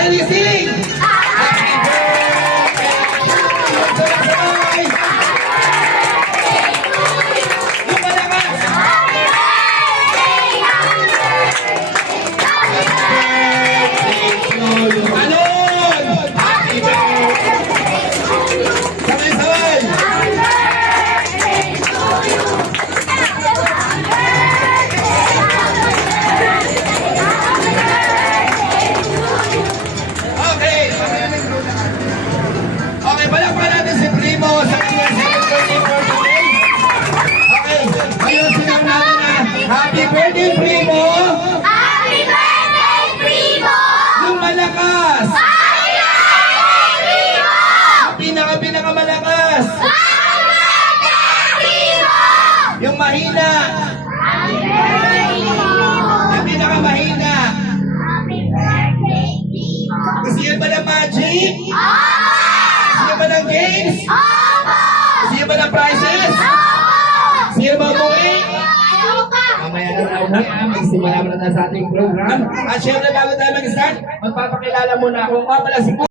Can you sing? Happy birthday to you. Sabay-sabay. Yung malakas. Alon! Happy birthday! Sabay-sabay! Okay! Okay, palakpan natin si Primo sa kanyang second birthday for today. Okay, ngayon sinaw natin na Happy birthday, Primo! Happy birthday, Primo! Yung malakas! Happy birthday, Primo! Pinaka-malakas! Happy birthday, Primo! Yung mahina! Happy birthday, Primo! Yung pinaka-mahina! Happy birthday, Primo! Gusto niyo ba ng magic? Opo! Gusto niyo ba ng games? Opo! Gusto niyo ba ng prizes? Opo! Gusto niyo ba umuwi? Ayaw pa! Mamaya na tayo umuwi, magsimula muna na sa ating program. At syempre bago tayo mag-start, magpapakilala muna ako. Nga pala si